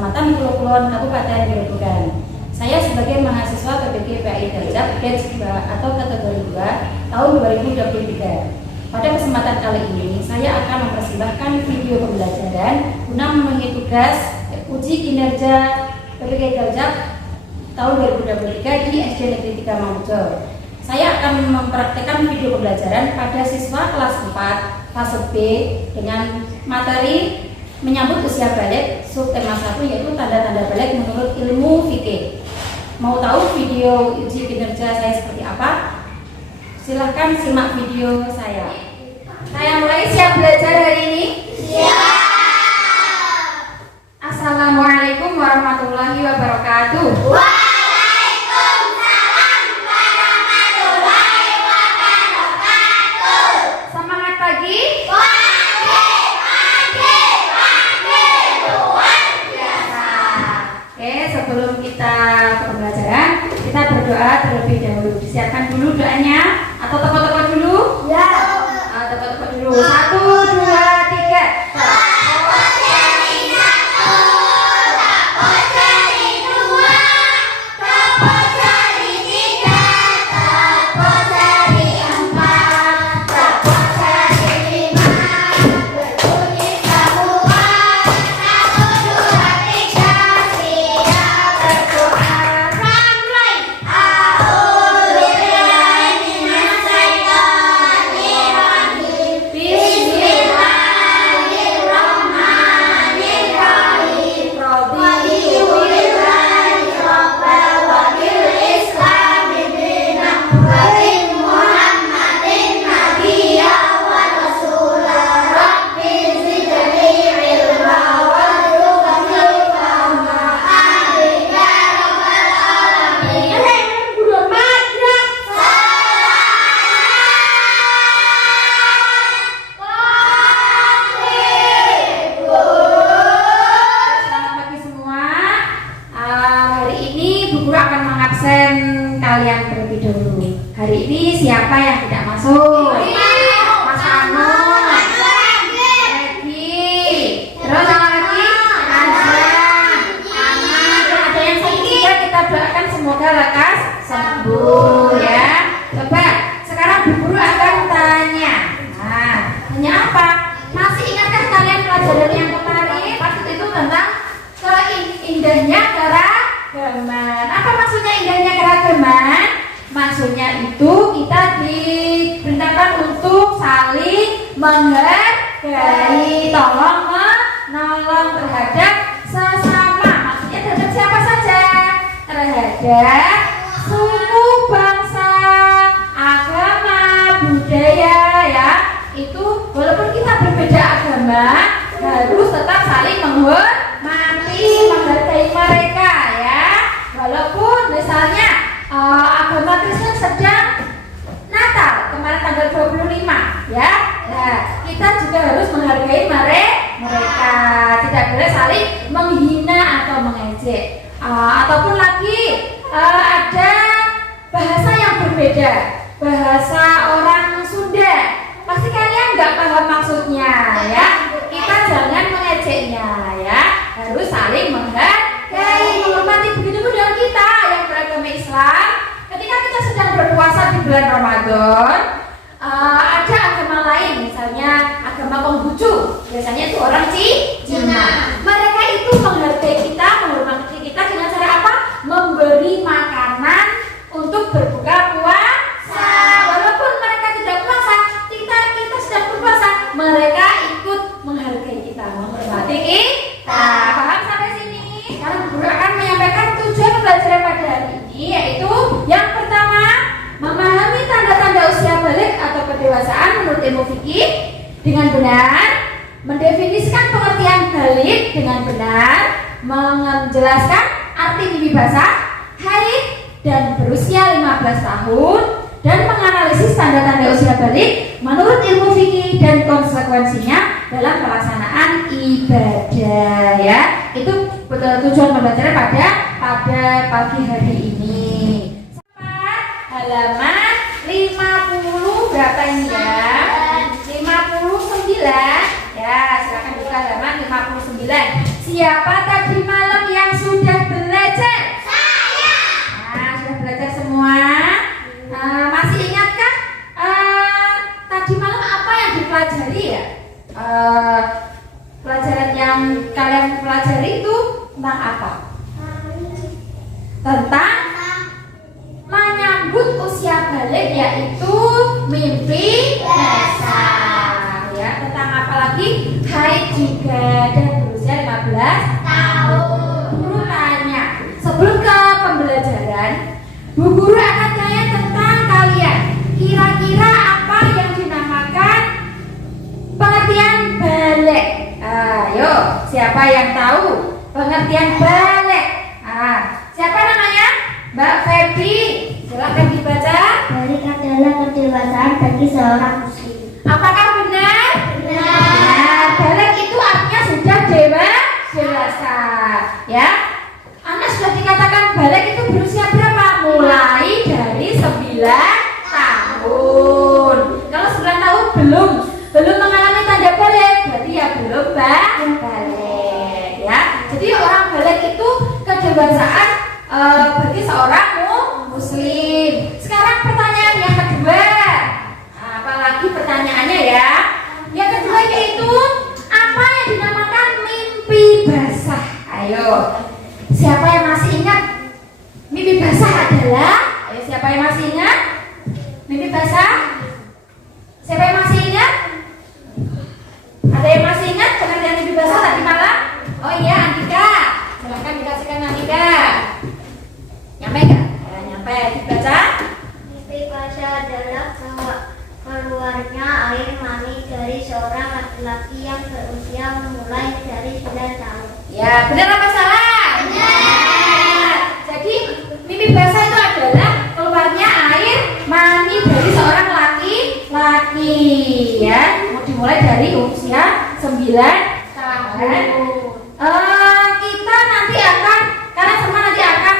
Kecamatan Pulau Kulon, Kabupaten Gerobogan. Saya sebagai mahasiswa PPG PAI Daljab batch 2 atau kategori 2 tahun 2023. Pada kesempatan kali ini, saya akan mempersembahkan video pembelajaran guna memenuhi tugas uji kinerja PPG Daljab tahun 2023 di SD Negeri 3 Mamuju. Saya akan mempraktekkan video pembelajaran pada siswa kelas 4 fase B dengan materi menyambut usia balik subtema 1 yaitu tanda-tanda balik menurut ilmu fikih. Mau tahu video uji kinerja saya seperti apa? Silahkan simak video saya. Saya mulai, siap belajar hari ini? Siap. Assalamualaikum warahmatullahi wabarakatuh. Waalaikumsalam warahmatullahi wabarakatuh. Semangat pagi. Luar biasa. Oke, sebelum kita ke pembelajaran, kita berdoa terlebih dahulu. Disiapkan dulu doanya atau tepuk-tepuk dulu? Ya. Tepuk-tepuk dulu. 1, 2, 3. Kalian terlebih dahulu. Hari ini siapa yang tidak masuk? Mas Anu, Egi, terus apa lagi? Azan, Aman. Ada yang sakit juga, kita doakan semoga lekas sembuh ya. Coba sekarang Bu Guru akan tanya. Nah, tanya apa? Masih ingatkah kalian pelajaran yang kemarin? Waktu itu tentang indahnya keragaman. Apa maksudnya indahnya keragaman? Maksudnya itu kita diperintahkan untuk saling menghargai, tolong menolong terhadap sesama. Maksudnya terhadap siapa saja? Terhadap suku, bangsa, agama, budaya ya. Itu walaupun kita berbeda agama, harus tetap saling menghormati, menghargai mereka ya. Walaupun misalnya agama Kristen sedang Natal kemarin tanggal 25 ya. Nah, kita juga harus menghargai mereka. Tidak boleh saling menghina atau mengejek. Ataupun lagi ada bahasa yang berbeda, bahasa orang Sunda. Pasti kalian nggak paham maksudnya ya. Kita jangan mengejeknya ya. Harus saling menghargai, menghormati. Begitu dengan kita yang beragama Islam. Ketika kita sedang berpuasa di bulan Ramadan, ada agama lain, misalnya agama Konghucu. Biasanya itu orang Cina. Mereka itu menghargai kita, menghormati kita dengan cara apa? Memberi makanan untuk berbuka puasa. Walaupun mereka tidak puasa, kita sedang berpuasa, mereka ikut menghargai kita, menghormati kita. Paham sampai sini? Sekarang Guru akan menyampaikan tujuan pembelajaran pada hari ini, yaitu yang pertama, memahami tanda-tanda usia balik atau kedewasaan menurut ilmu fikih dengan benar, mendefinisikan pengertian balik dengan benar, menjelaskan arti mimpi basah, haid dan berusia 15 tahun, dan menganalisis tanda-tanda usia balik menurut ilmu fikih dan konsekuensinya dalam pelaksanaan ibadah ya. Itu tujuan pembelajaran pada pagi hari ini. Halaman 50 berapa ini ya? 59 ya, silakan buka halaman 59. Siapa tadi malam yang sudah belajar? Saya. Nah, sudah belajar semua. Masih ingatkah tadi malam apa yang dipelajari ya? Pelajaran yang kalian pelajari itu tentang apa? Tentang menyambut usia balik, yaitu mimpi basah. Ya, tentang apa lagi? Haid juga dan berusia 15 tahun. Guru tanya, sebelum ke pembelajaran, Bu Guru akan tanya tentang kalian. Kira-kira apa yang dinamakan pengertian balik? Ayo, siapa yang tahu pengertian balik? Siapa namanya? Mbak Feby. Silakan dibaca. Balik adalah kedewasaan bagi seorang muslim. Apakah benar? Nah, balik itu artinya sudah dewasa. Ya. Anak sudah dikatakan balik itu berusia berapa? Mulai dari 9 tahun. Kalau 9 tahun belum mengalami tanda balik, berarti ya belum balik. Ya. Jadi orang balik itu kedewasaan bagi seorang muslim. Sekarang pertanyaan yang kedua. Apalagi pertanyaannya ya. Yang kedua yaitu apa yang dinamakan mimpi basah? Ayo. Siapa yang masih ingat? Mimpi basah adalah? Ayo, siapa yang masih ingat? Mimpi basah? Siapa yang masih ingat? Ada yang masih ingat pengertian mimpi basah tadi malam? Oh iya, Andika. Silakan dikasihkan Andika. Nyampe nggak? Nyampe, dibaca. Mimpi basah adalah keluarnya air mani dari seorang laki-laki yang berusia mulai dari 9 tahun. Ya, benar apa salah? Benar. Jadi mimpi basah itu adalah keluarnya air mani dari seorang laki-laki, ya. Mau dimulai dari usia 9 tahun. Kita nanti akan, kalian semua nanti akan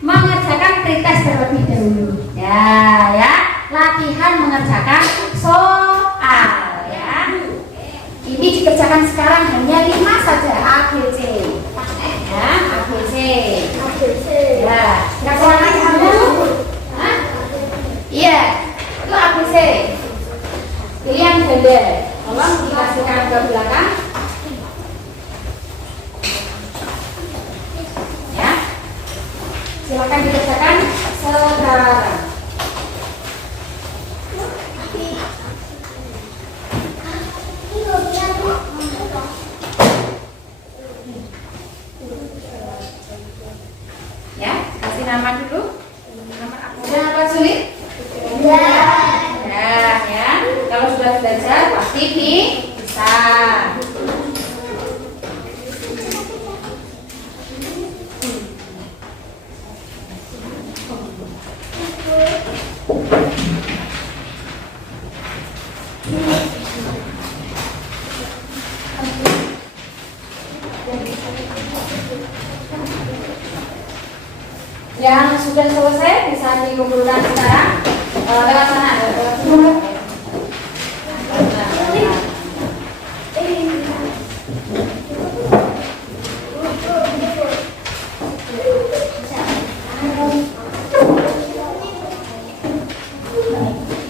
mengerjakan pretest terlebih dahulu. Ya. Latihan mengerjakan soal, ya. Ini dikerjakan sekarang hanya 5 saja. ABC. Ya, ABC. Ya, kasih lagi dulu. Hah? Iya, itu ABC. Pilihan ganda. Tolong dikasihkan ke belakang. Ya. Silakan dikerjakan sekarang. Ya, kasih nama dulu. Nama aku. Sudah apa sulit? Ya. Kalau sudah belajar pasti bisa. Yang sudah selesai bisa dikumpulkan sekarang. Lewat sana, lewat sana.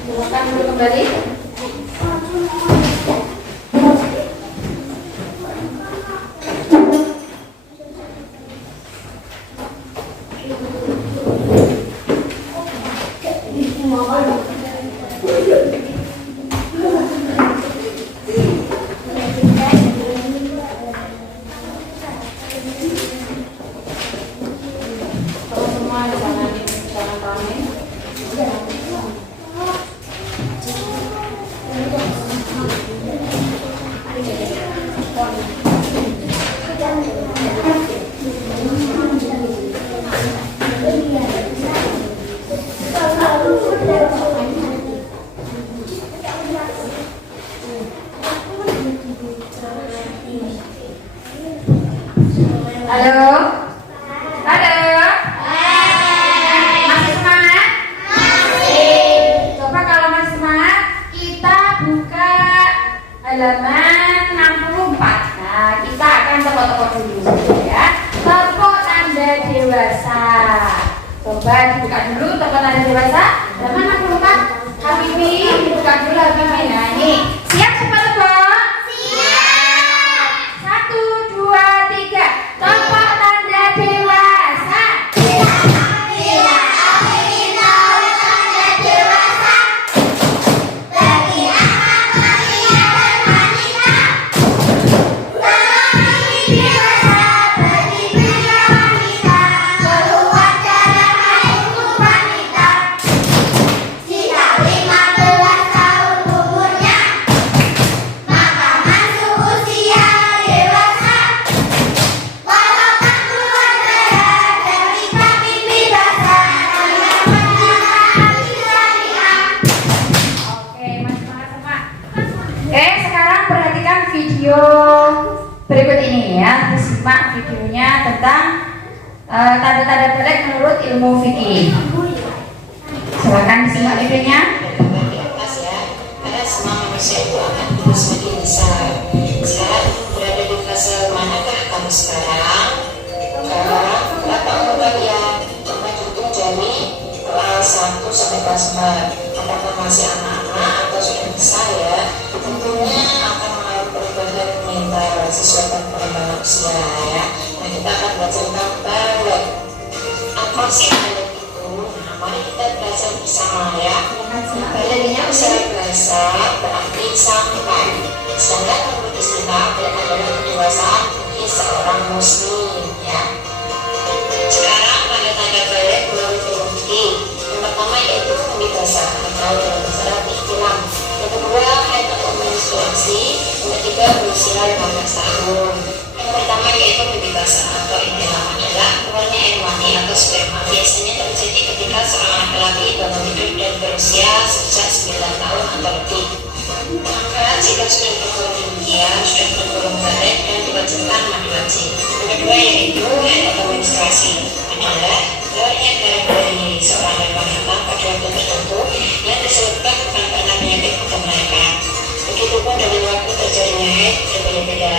Silakan dulu kembali. Halo? Halo? Masih semangat? Masih. Coba kalau masih semangat, kita buka halaman 64. Nah, kita akan tepok-tepok dulu. Coba dibuka dulu toko tanda dewasa. Dan mana pelukan Habibi? Dibuka dulu Habibi. Nah ini siap semua tebak? Siap. 1, 2, 3. Toko tanda dewasa. Video berikut ini ya, disimak videonya tentang tanda-tanda balik menurut ilmu fikih. Silakan disimak videonya. Karena semua manusia itu akan terus semakin besar. Sekarang berada di fase manakah kamu sekarang? Berapa umur kalian? Coba hitung dari kelas 1 sampai kelas 4. Apakah masih anak-anak atau sudah besar ya? Tentunya akan perubahan mental sesuai dengan perkembangan usia ya. Nah kita akan belajar tentang balik. Apa sih balik itu? Nah mari kita belajar bersama ya. Baliknya usia bahasa berarti sampai. Sedangkan menurut Islam balik adalah kedewasaan bagi seorang muslim ya. Sekarang tanda-tanda balik melalui teologi. Yang pertama yaitu pembebasan atau dalam bahasa Arab ihtilam. Yang kedua haid atau menstruasi. Yang ketiga berusia 15 tahun. Yang pertama yaitu pembebasan atau ihtilam adalah keluarnya air mani atau sperma. Biasanya terjadi ketika seorang laki-laki bangun tidur dan berusia sejak 9 tahun atau lebih. Maka jika sudah berkurang demikian, sudah tergolong balik dan diwajibkan mandi wajib. Yang kedua yaitu haid atau menstruasi adalah keluarnya darah dari milik seorang wanita pada waktu tertentu yang disebabkan bukan karena penyakit pada mereka. Begitupun dengan waktu terjadinya haid berbeda-beda.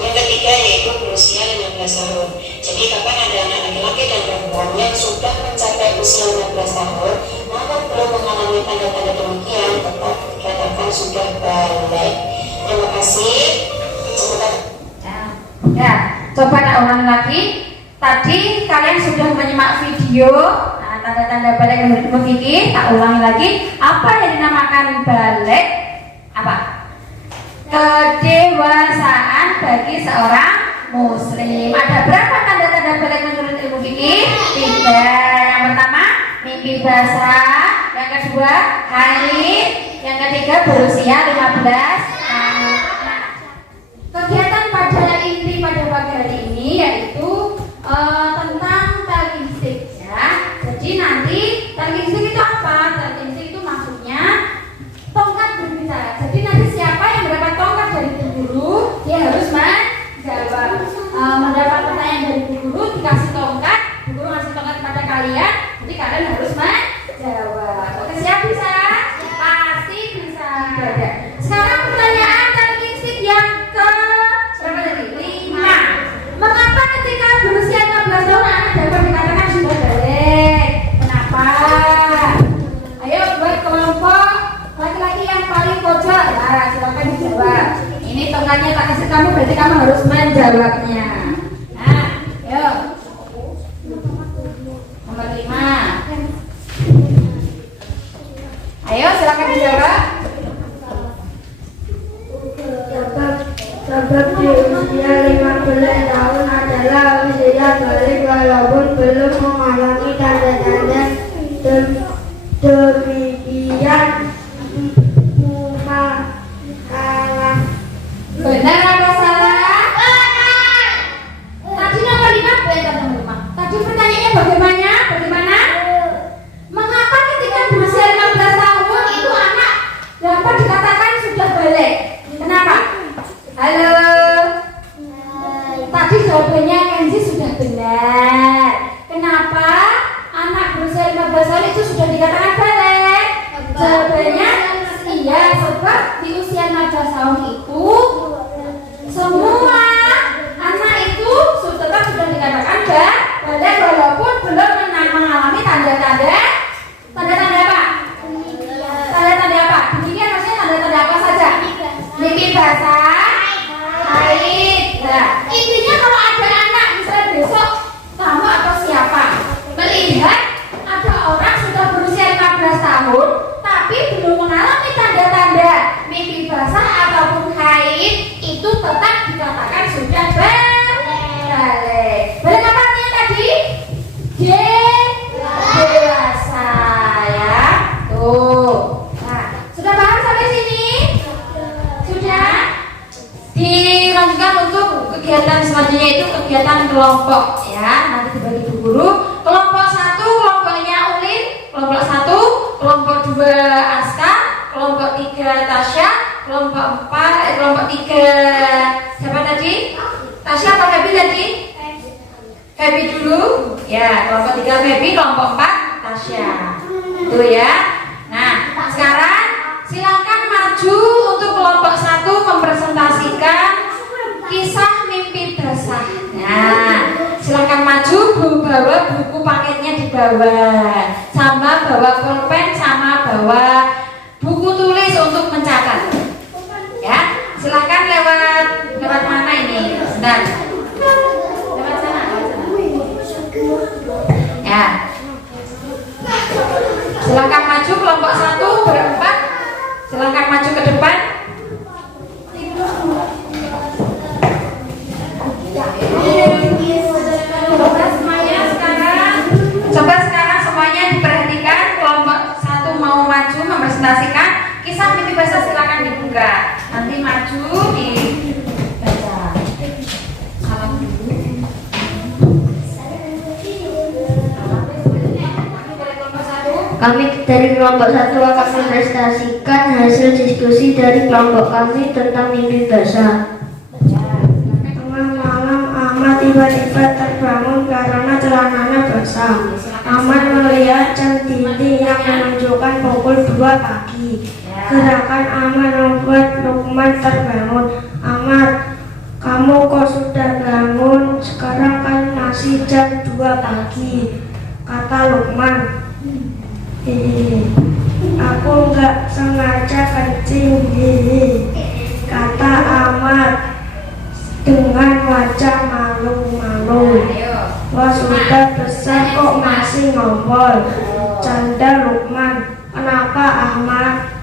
Yang ketiga yaitu berusia 15 tahun. Jadi kapan ada anak laki-laki dan perempuan yang sudah mencapai usia 15 tahun namun belum mengalami tanda-tanda demikian, tetap dikatakan sudah balik. Terima kasih. Ya, coba tak ulang lagi. Tadi kalian sudah menyimak video tanda-tanda balik menurut ilmu fikih. Tak ulangi lagi. Apa yang dinamakan balik? Apa? Kedewasaan bagi seorang muslim. Ada berapa tanda-tanda balik menurut ilmu fikih? 3. Yang pertama mimpi basah. Yang kedua haid. Yang ketiga berusia 15 tahun. Kegiatan pada inti pada pagi hari ini yaitu tentang talkinsik ya. Jadi nanti talkinsik itu apa? Talkinsik itu maksudnya tongkat berbicara. Jadi nanti siapa yang mendapat tongkat dari bu guru, dia harus menjawab. Mendapat pertanyaan dari bu guru, dikasih tongkat, bu guru ngasih tongkat kepada kalian, jadi kalian harus menjawab. Oke, siap bisa? Pasti bisa. Sekarang pertanyaan talkinsik yang ke berapa tadi? 5. Mengapa ketika berusia 15 tahun anak dapat dikatakan sudah balik? Kenapa? Ayo buat kelompok laki-laki yang paling pojok. Nah, silakan dijawab. Ini tongkatnya tak kasih kamu, berarti kamu harus menjawabnya. Nah, yuk. Nomor 5. Ayo silakan dijawab. Sebab di usia 15 tahun adalah usia balik walaupun belum mengalami tanda-tanda demikian. Benar apa salah? Benar. Tadi nomor 5 benar nomor 5. Tadi pertanyaannya bagaimana? Mengapa ketika berusia 15 tahun itu anak dapat dikatakan sudah balik? Kenapa? Halo. Tadi jawabannya Kenzi sudah benar. Kenapa anak berusia 15 tahun itu sudah dikatakan balik? Jawabannya iya, sebab di usia 15 tahun itu semua anak itu tetap sudah dikatakan balik walaupun belum mengalami tanda kelompok ya, nanti dibagi Bu Guru. Kelompok 1 kelompoknya Ulin, kelompok 1, kelompok 2 Aska, kelompok 3 Tasya, kelompok 3 siapa tadi? Tasya apa Febi tadi? Febi dulu ya, kelompok 3 Febi, kelompok 4 Tasya itu ya. Nah sekarang silakan maju untuk kelompok 1 mempresentasikan kisah mimpi basah. Nah silakan maju, bawa buku paketnya di bawah, sama bawa pulpen, sama bawa buku tulis untuk mencatat ya. Silakan lewat mana ini? Sebentar. Lewat sana. Ya. Silakan maju kelompok 1 berempat. Silakan maju ke depan. Coba sekarang semuanya diperhatikan. Kelompok 1 mau maju mempresentasikan kisah mimpi basah, silakan dibuka. Nanti maju dibaca. Salam dulu. Kami dari kelompok 1 akan mempresentasikan hasil diskusi dari kelompok kami tentang mimpi basah. Tengah malam Ahmad tiba-tiba terbangun karena celananya basah. Ahmad melihat jam dinding yang menunjukkan pukul 2 pagi. Gerakan Ahmad membuat Lukman terbangun. Ahmad, kamu kok sudah bangun? Sekarang kan masih jam 2 pagi, kata Lukman. Aku nggak sengaja kencing, kata Ahmad dengan wajah malu-malu. Wah sudah besar kok masih ngompol, canda Lukman. Kenapa Ahmad?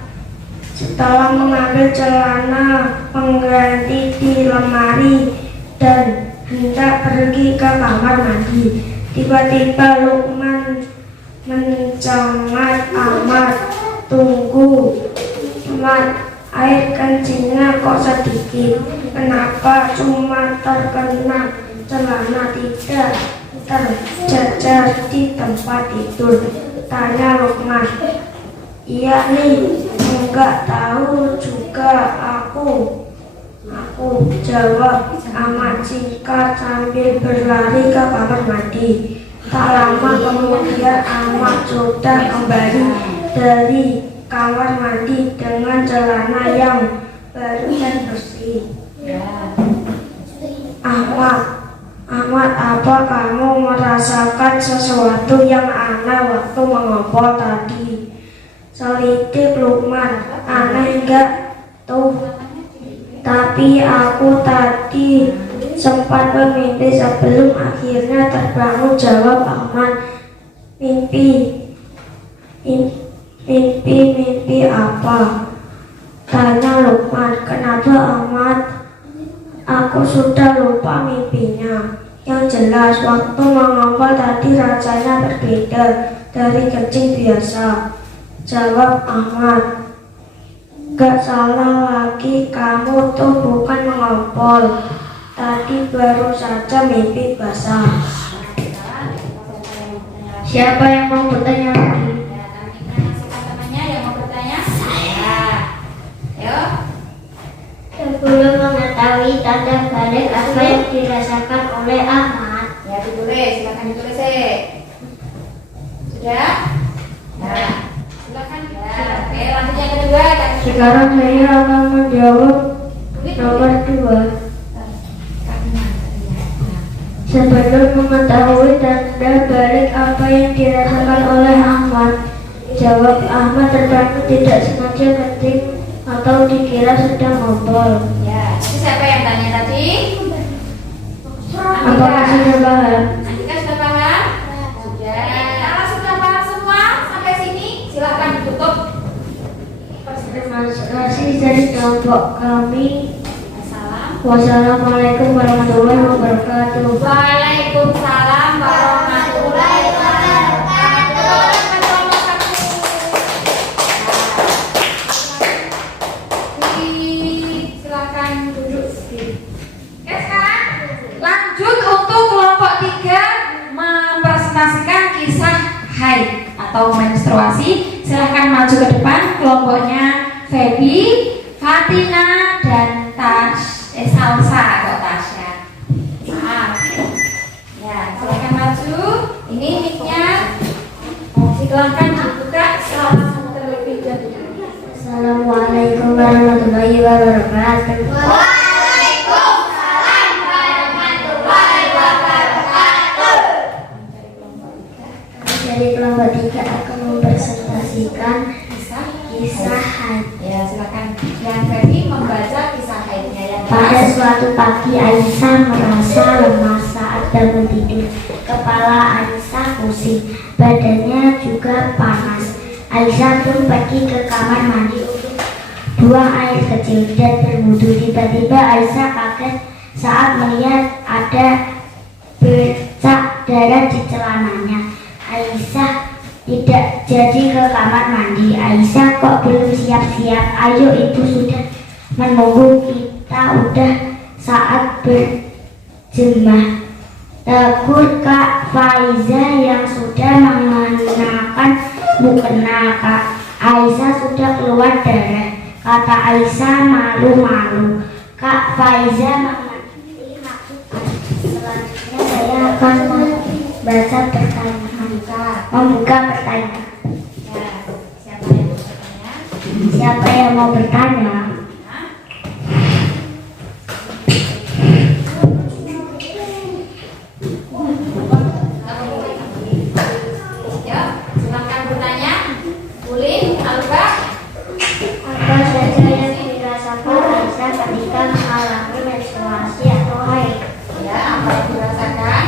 Setelah mengambil celana pengganti di lemari dan hendak pergi ke kamar mandi, tiba-tiba Lukman mencamat Ahmad. Tunggu Ahmad, air kencingnya kok sedikit, kenapa cuma terkena celana, tidak terjajar di tempat tidur, tanya Lukman. Iya nih, enggak tahu juga aku, jawab Ahmad singkat sambil berlari ke kamar mandi. Tak lama kemudian Ahmad sudah kembali dari kamar mandi dengan celana yang baru dan bersih. Ahmad, apa kamu merasakan sesuatu yang aneh waktu mengompol tadi? Selitip Lukman. Aneh enggak tuh? Tapi aku tadi sempat bermimpi sebelum akhirnya terbangun, jawab Ahmad. Mimpi apa? Tanya Lukman. Kenapa Ahmad? Aku sudah lupa mimpinya. Yang jelas waktu mengompol tadi rasanya berbeda dari kencing biasa, jawab Ahmad. Gak salah lagi, kamu tuh bukan mengompol, tadi baru saja mimpi basah. Siapa yang mau bertanya lagi? Teman-temannya yang mau bertanya? Ayo. Sebelum mengetahui tanda balik apa yang dirasakan oleh Ahmad, Ya ditulis, silakan ditulis. Sudah? Nah, silakan ya. Oke, lanjut yang kedua. sekarang saya akan menjawab nomor 2. Sebelum mengetahui tanda balik apa yang dirasakan oleh Ahmad, jawab Ahmad terbangun tidak sengaja kencing atau dikira sedang ngompol. Ya, itu siapa yang tanya tadi? Apakah sudah paham? Andika sudah paham? Sudah. Kalau sudah paham semua sampai sini, silakan ditutup. Terima kasih dari kelompok kami. Assalam. Wassalamualaikum warahmatullahi wabarakatuh. Waalaikumsalam warahmatullahi wabarakatuh. Silakan duduk. Oke, sekarang lanjut untuk kelompok atau menstruasi. Silahkan maju ke depan. Kelompoknya Feby, Fatina, dan Salsa atau Tasya. Ya, silahkan maju. Ini mic-nya. Silahkan dibuka terlebih dahulu. Assalamualaikum warahmatullahi wabarakatuh. Waalaikumsalam warahmatullahi wabarakatuh. Dari kelompok 3 akan mempresentasikan kisah haid. Ya, silakan. Yang Feby membaca kisah haidnya yang Pada suatu pagi Aisyah merasa lemas saat bangun tidur. Kepala Aisyah pusing, badannya juga panas. Aisyah pun pergi ke kamar mandi untuk buang air kecil dan berwudu. Tiba-tiba Aisyah kaget saat melihat ada bercak darah di celananya. Aisyah tidak jadi ke kamar mandi. Aisyah kok belum siap-siap? Ayo, ibu sudah menunggu, kita udah saat berjemah. Tegur Kak Faiza yang sudah mengenakan mukena. Kak Aisyah sudah keluar darah. Kata Aisyah malu-malu. Kak Faiza mengerti maksudku. Selanjutnya saya akan membaca pertanyaan. Membuka pertanyaan. Ya, siapa yang mau bertanya? Siapa yang mau bertanya? Ya, silakan bertanya. Ulin, Alba. Apa saja yang dirasakan Aisyah ketika mengalami menstruasi atau haid? Ya, apa yang dirasakan?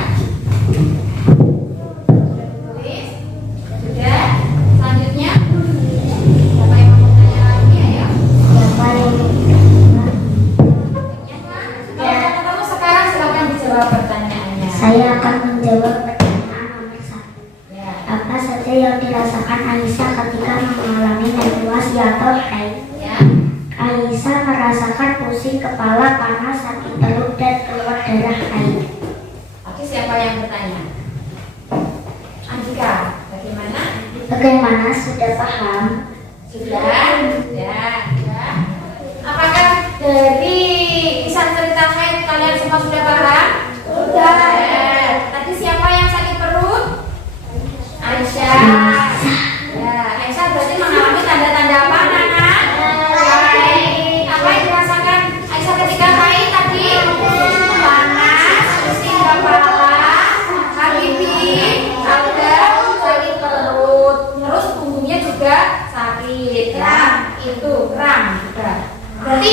Tulis. Sudah. Selanjutnya, siapa yang mau bertanya lagi? Ayo. Siapa yang Ya, Kak. Kalau sudah ketemu sekarang, silakan dijawab pertanyaannya. Saya akan menjawab pertanyaan nomor 1. Ya. Apa saja yang dirasakan Aisyah ketika mengalami menstruasi atau haid? Ya. Aisyah merasakan pusing kepala, panas, sakit perut, dan keluar darah haid. Oke, siapa yang bertanya? Andika, bagaimana? Bagaimana, sudah paham? Sudah? Ya. Apakah dari kisah cerita haid kalian semua sudah paham? Sudah. Tadi siapa yang sakit perut? Aisyah. Ya, Aisyah berarti mengalami tanda-tanda apa, Nana? Haid. Apa yang dirasakan Aisyah ketika haid tadi? Panas, pusing kepala, sakit ada sakit perut, terus punggungnya juga sakit, ya. Itu kram juga. Berarti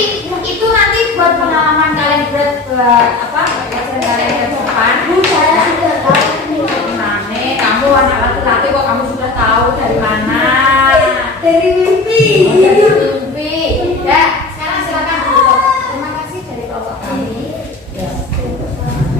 itu nanti buat pengalaman kalian buat pelajaran kalian ke depan. Saya sudah tahu ini. Nane, kamu anak laki-laki kok kamu sudah tahu dari mana? Dari mimpi. Dari mimpi. Ya, sekarang silakan duduk. Terima kasih dari kelompok kami. Ya.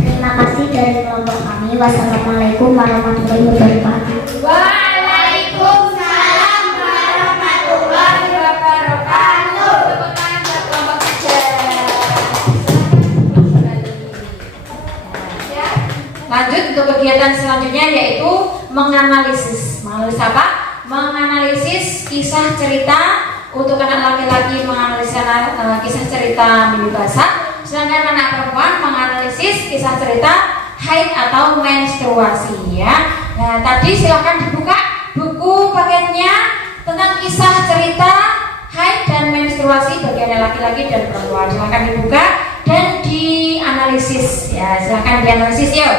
Terima kasih dari kelompok kami. Wassalamualaikum warahmatullahi wabarakatuh. Waalaikumsalam warahmatullahi wabarakatuh. Tepuk tangan buat kelompok 3. Ya. Lanjut untuk kegiatan selanjutnya yaitu menganalisis. Menganalisis apa? Menganalisis kisah cerita. Untuk anak laki-laki menganalisis kisah cerita mimpi basah. Sedangkan anak perempuan menganalisis kisah cerita haid atau menstruasi, ya. Nah, tadi silahkan dibuka buku paketnya tentang kisah cerita haid dan menstruasi bagi anak laki-laki dan perempuan. Silahkan dibuka dan dianalisis, ya. Silahkan dianalisis, yuk.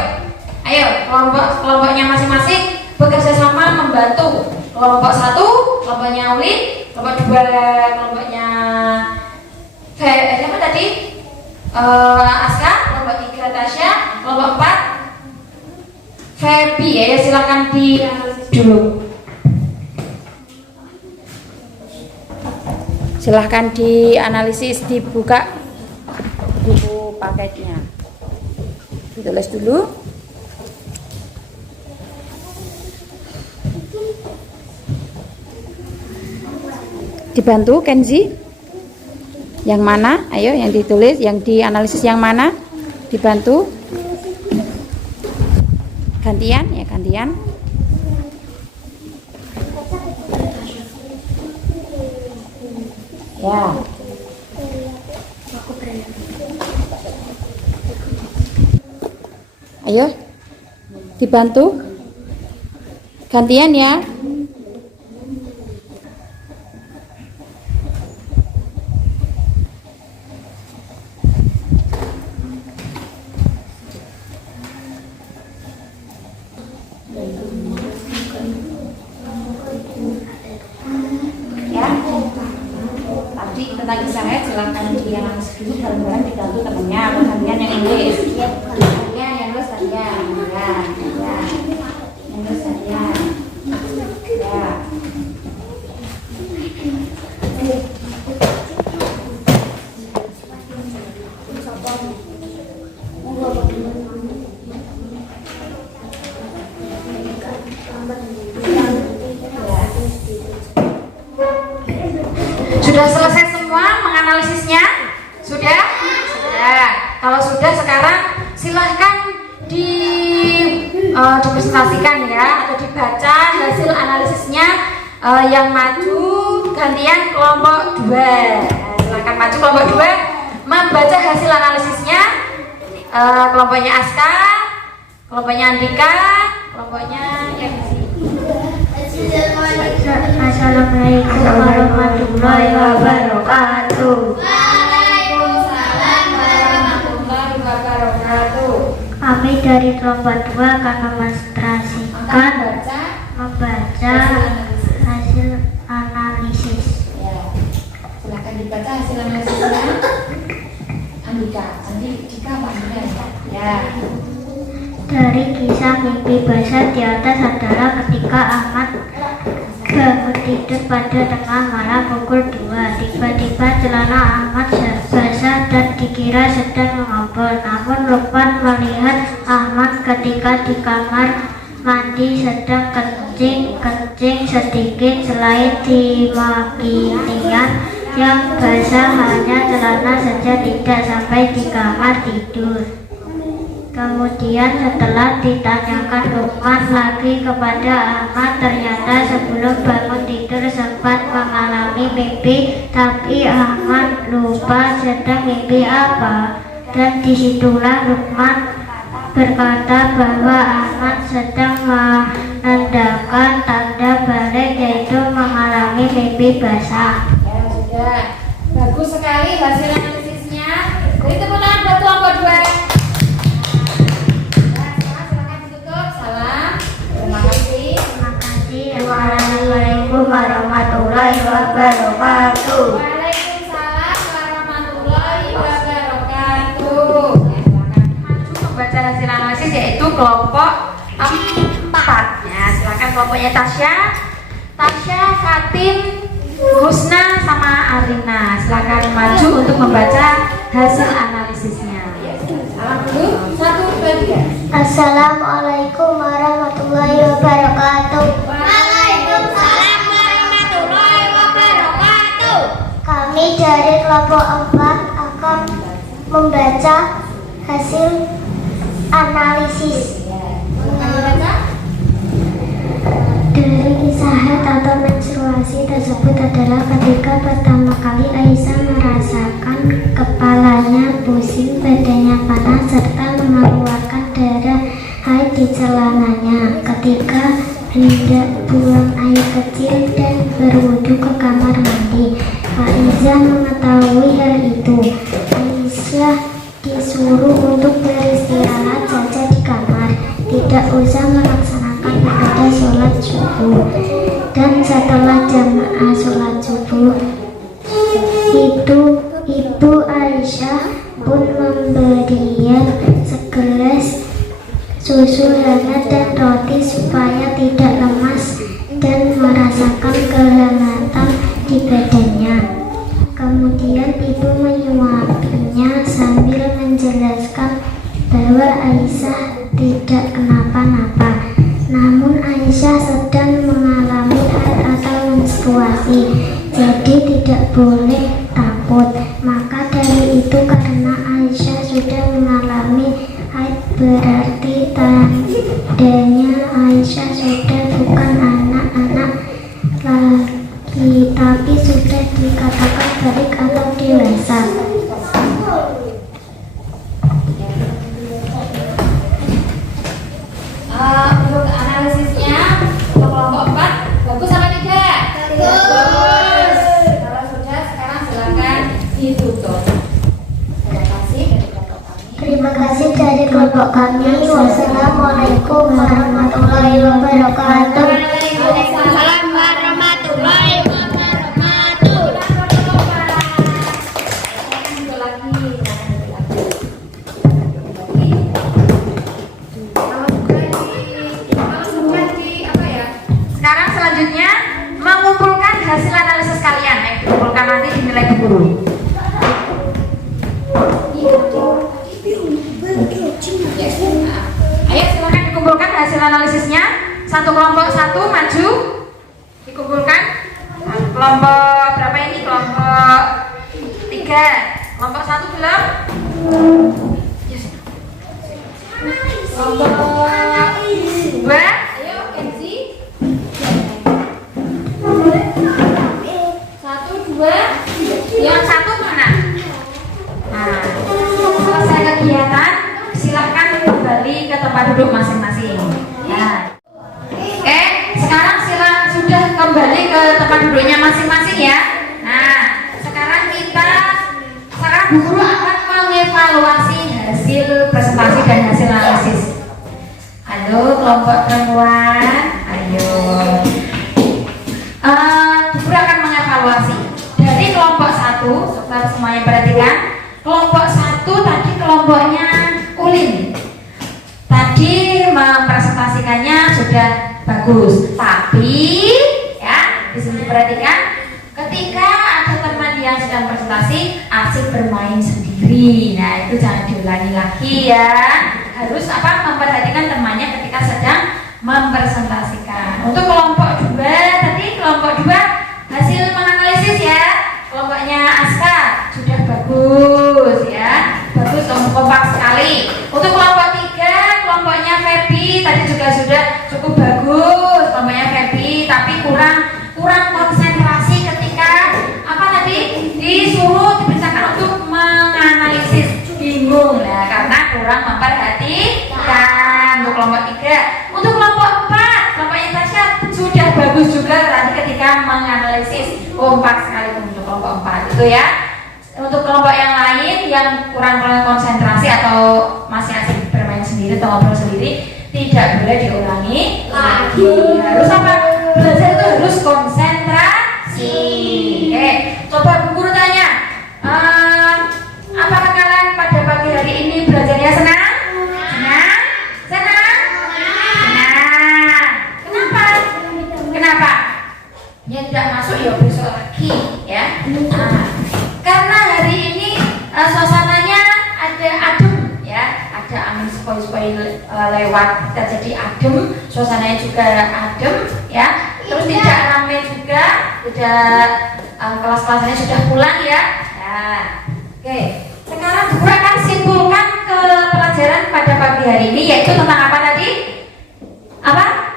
Ayo, kelompoknya masing-masing bekerja sama membantu. Kelompok 1, kelompoknya Ulin, kelompok 2, kelompoknya siapa tadi? Aska, kelompok 3 Tasya, kelompok 4 Feby, ya. Silakan dianalisis dulu. Silahkan dianalisis, dibuka buku paketnya, ditulis dulu. Dibantu Kenzi. Yang mana? Ayo, yang ditulis, yang dianalisis yang mana? Dibantu. Gantian, ya, gantian. Ya. Ayo, dibantu. Gantian ya. Ya. Tadi tentang kisahnya silakan dia langsung dulu bareng-bareng dibantu temennya. Gantian yang Inggris. Gantian yang terus gantian. Ya. Yang terus gantian. Ya. Sudah selesai semua menganalisisnya? Sudah? Sudah. Kalau sudah, sekarang silahkan dipresentasikan ya, atau dibaca hasil analisisnya. Yang maju gantian kelompok 2. Silahkan maju kelompok 2 membaca hasil analisisnya. Kelompoknya Aska, kelompoknya Andika, kelompoknya yang di sini. Assalamualaikum warahmatullahi wabarakatuh. Waalaikumsalam warahmatullahi wabarakatuh. Kami dari kelompok 2 akan memonstrasikan membaca hasil analisis. Ya, silakan dibaca hasil analisisnya. Andika Pak Andika. Ya. Dari kisah mimpi basah di atas adalah ketika Ahmad bangun tidur pada tengah malam pukul 2. Tiba-tiba celana Ahmad basah dan dikira sedang mengompol. Namun Lukman melihat Ahmad ketika di kamar mandi sedang kencing sedikit. Selain dimaki-makian yang basah, hanya celana saja tidak sampai di kamar tidur. Kemudian setelah ditanyakan Lukman lagi kepada Ahmad, ternyata sebelum bangun tidur sempat mengalami mimpi, tapi Ahmad lupa sedang mimpi apa. Dan disitulah Lukman berkata bahwa Ahmad sedang menandakan tanda balik, yaitu mengalami mimpi basah. Ya sudah, bagus sekali hasil analisisnya. Beri tepuk tangan buat kelompok 2. Assalamualaikum warahmatullahi wabarakatuh. Waalaikumsalam warahmatullahi wabarakatuh. Maju membaca hasil analisis yaitu kelompok 4. Ya, silakan kelompoknya Tasya, Fatin, Husna sama Arina. Silakan maju untuk membaca hasil analisisnya. Salam dulu. 1, 2, 3. Assalamualaikum warahmatullahi wabarakatuh. Waalaikumsalam warahmatullahi wabarakatuh. Kami dari kelompok 4 akan membaca hasil analisis. Dari kisah haid atau menstruasi tersebut adalah ketika pertama kali Aisyah merasakan kepalanya pusing, badannya panas, serta mengeluarkan darah haid di celananya. Ketika hendak buang air kecil dan berwudu ke kamar mandi, Aisyah mengetahui hal itu. Aisyah disuruh untuk beristirahat saja di kamar, tidak usah melaksanakan ibadah sholat subuh. Dan setelah jamaah sholat subuh itu, Ibu Aisyah pun memberinya segelas susu hangat dan roti supaya tidak lemas dan merasakan kehangatan di badannya. Kemudian ibu menyuapinya sambil menjelaskan bahwa Aisyah tidak kenapa-napa. Namun Aisyah sedang mengalami haid atau menstruasi, jadi tidak boleh takut. Maka dari itu, karena Aisyah sudah mengalami haid, berarti tandanya Aisyah sudah bukan anak-anak lagi, tapi sudah dikatakan kelompok kami. Wassalamualaikum warahmatullahi wabarakatuh. Waalaikumsalam warahmatullahi wabarakatuh. Sekarang selanjutnya mengumpulkan hasil analisis kalian yang dikumpulkan nanti dinilai ke guru. Ayo silakan dikumpulkan hasil analisisnya. Satu kelompok satu maju dikumpulkan. Kelompok berapa ini? Kelompok 3. Kelompok 1 belum? Kelompok 2. Ayo Kenzi. 1, 2. Yang satu mana? Nah, selesai kegiatan, silakan kembali ke tempat duduk masing-masing. Nah, oke, sekarang sudah kembali ke tempat duduknya masing-masing ya. Nah, sekarang Bu Guru akan mengevaluasi hasil presentasi dan hasil analisis. Halo kelompok perempuan, ayo. Bu Guru akan mengevaluasi dari kelompok 1. Coba semuanya perhatikan. Kelompok 1 tadi kelompoknya Ulin. Tadi mempresentasikannya sudah bagus, tapi ya di sini perhatikan, ketika ada teman yang sedang presentasi asik bermain sendiri. Nah, itu jangan diulangi lagi ya. Harus memperhatikan temannya ketika sedang mempresentasikan. Untuk kelompok 2 tadi, kelompok 2 hasil menganalisis ya. Kelompoknya Aska sudah bagus ya. Bagus, kompak sekali. Untuk kelompok 3, kelompoknya Feby tadi juga sudah cukup bagus. Kelompoknya Feby tapi kurang konsentrasi ketika disuruh diperintahkan untuk menganalisis, bingung lah karena kurang memperhatikan. Untuk kelompok 3. Untuk kelompok 4, kelompoknya Tasya sudah bagus juga tadi ketika menganalisis, kompak sekali untuk kelompok 4 itu ya. Untuk kelompok yang lain yang kurang konsentrasi atau masih asik bermain sendiri atau ngobrol sendiri, tidak boleh diulangi lagi. Harus belajar itu harus konsentrasi. Oke, coba Bu Guru tanya, apakah kalian pada pagi hari ini belajarnya senang? Senang? Kenapa? Ya tidak masuk ya besok lagi ya. Karena hari ini suasananya ada adem ya, ada angin sepoi-sepoi lewat, jadi adem, suasananya juga adem ya. Terus tidak ramai juga, kelas-kelasnya sudah pulang ya. Nah, oke. Sekarang Bu Guru akan simpulkan ke pelajaran pada pagi hari ini, yaitu tentang apa tadi?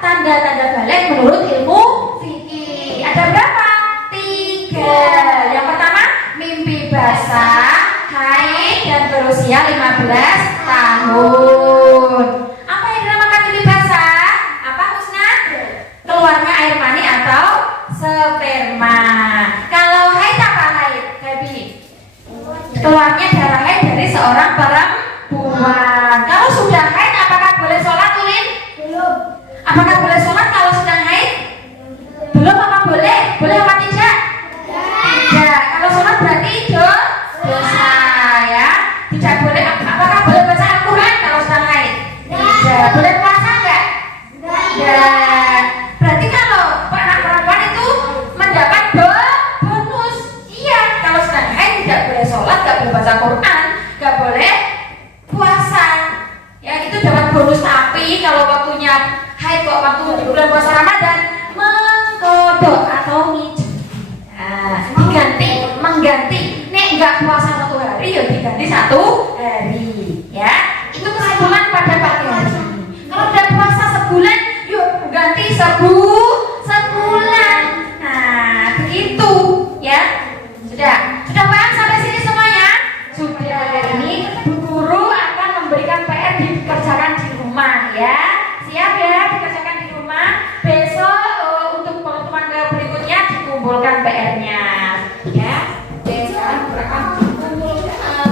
Tanda-tanda balik menurut ilmu fikih. Ada berapa? 3. Yang pertama, mimpi basah, haid dan berusia 15 tahun. Apa yang dinamakan mimpi basah? Apa Husna? Keluarnya air mani atau sperma. Kalau haid apa haid? Baby. Keluarnya darah haid dari seorang perempuan. Kalau sudah haid apakah boleh sholat, Ulin? Belum. Apakah boleh sholat kalau sedang haid? Belum. Apa boleh? Boleh apa tidak? Tidak. Kalau sholat berarti dosa ya. Tidak boleh. Apakah boleh baca Al-Quran kalau sedang haid? Tidak. Boleh puasa enggak? Tidak. Berarti kalau anak perempuan itu mendapat bonus. Iya. Kalau sedang haid tidak boleh sholat, tidak boleh baca Quran, tidak boleh puasa. Ya, itu dapat bonus. Tapi kalau waktunya haid, kok waktu di bulan puasa Ramadan, mengkodok atau mengganti. Nek enggak puasa 1 hari, ya diganti 1 hari. Ya, itu kesimpulan pada pagi hari ini. Kalau udah puasa sebulan, yuk ganti sebulan. Nah, begitu ya. Sudah paham sampai sini semuanya? Sudah. Hari ini Bu Guru akan memberikan PR dikerjakan di rumah ya. Siap ya, dikerjakan di rumah. Besok untuk pertemuan berikutnya dikumpulkan PR-nya ya. Sekarang akan dikumpulkan.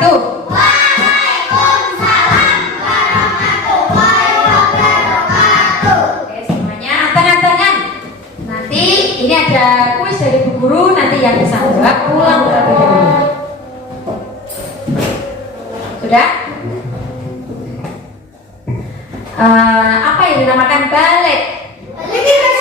wabarakatuh. Oke, semuanya anteng-antengan. Nanti ini ada kuis dari Bu Guru, nanti yang bisa menjawab pulang terlebih dahulu. Sudah? Apa yang dinamakan balik? Balik